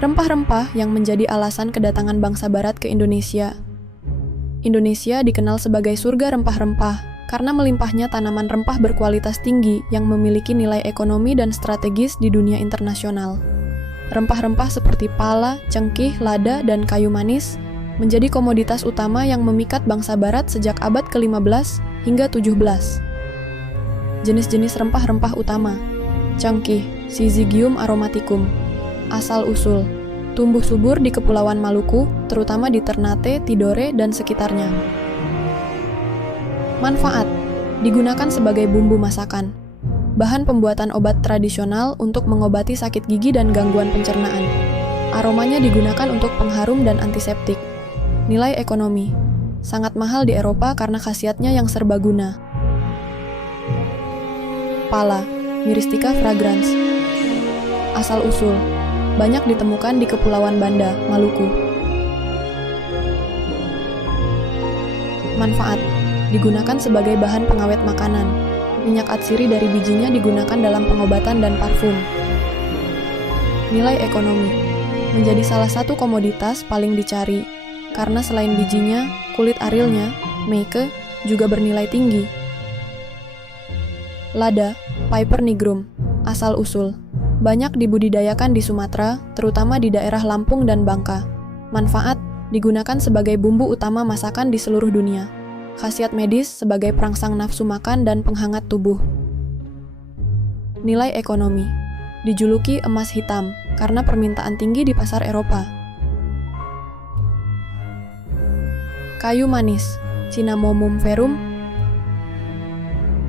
Rempah-rempah yang menjadi alasan kedatangan bangsa Barat ke Indonesia. Indonesia dikenal sebagai surga rempah-rempah karena melimpahnya tanaman rempah berkualitas tinggi yang memiliki nilai ekonomi dan strategis di dunia internasional. Rempah-rempah seperti pala, cengkih, lada, dan kayu manis menjadi komoditas utama yang memikat bangsa Barat sejak abad ke-15 hingga 17. Jenis-jenis rempah-rempah utama. Cengkih, Syzygium aromaticum. Asal-usul. Tumbuh subur di Kepulauan Maluku, terutama di Ternate, Tidore, dan sekitarnya. Manfaat. Digunakan sebagai bumbu masakan. Bahan pembuatan obat tradisional untuk mengobati sakit gigi dan gangguan pencernaan. Aromanya digunakan untuk pengharum dan antiseptik. Nilai ekonomi. Sangat mahal di Eropa karena khasiatnya yang serbaguna. Pala, Myristica fragrans. Asal-usul. Banyak ditemukan di Kepulauan Banda, Maluku. Manfaat. Digunakan sebagai bahan pengawet makanan. Minyak atsiri dari bijinya digunakan dalam pengobatan dan parfum. Nilai ekonomi. Menjadi salah satu komoditas paling dicari, karena selain bijinya, kulit arilnya, meike, juga bernilai tinggi. Lada, Piper nigrum, asal-usul. Banyak dibudidayakan di Sumatera, terutama di daerah Lampung dan Bangka. Manfaat, digunakan sebagai bumbu utama masakan di seluruh dunia. Khasiat medis sebagai perangsang nafsu makan dan penghangat tubuh. Nilai ekonomi. Dijuluki emas hitam, karena permintaan tinggi di pasar Eropa. Kayu manis, Cinnamomum verum.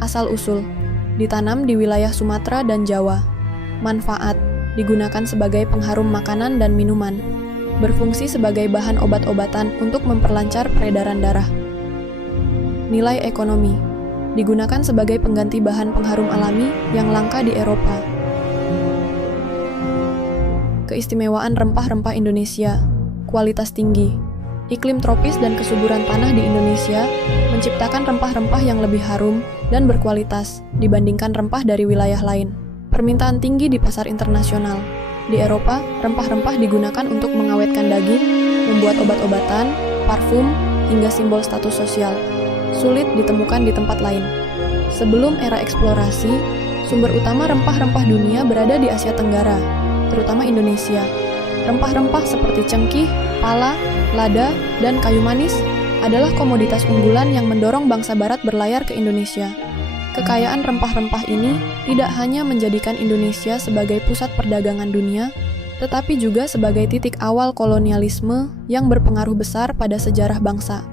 Asal-usul. Ditanam di wilayah Sumatera dan Jawa. Manfaat, digunakan sebagai pengharum makanan dan minuman. Berfungsi sebagai bahan obat-obatan untuk memperlancar peredaran darah. Nilai ekonomi, digunakan sebagai pengganti bahan pengharum alami yang langka di Eropa. Keistimewaan rempah-rempah Indonesia, kualitas tinggi. Iklim tropis dan kesuburan tanah di Indonesia menciptakan rempah-rempah yang lebih harum dan berkualitas dibandingkan rempah dari wilayah lain. Permintaan tinggi di pasar internasional. Di Eropa, rempah-rempah digunakan untuk mengawetkan daging, membuat obat-obatan, parfum, hingga simbol status sosial. Sulit ditemukan di tempat lain. Sebelum era eksplorasi, sumber utama rempah-rempah dunia berada di Asia Tenggara, terutama Indonesia. Rempah-rempah seperti cengkih, pala, lada, dan kayu manis adalah komoditas unggulan yang mendorong bangsa Barat berlayar ke Indonesia. Kekayaan rempah-rempah ini tidak hanya menjadikan Indonesia sebagai pusat perdagangan dunia, tetapi juga sebagai titik awal kolonialisme yang berpengaruh besar pada sejarah bangsa.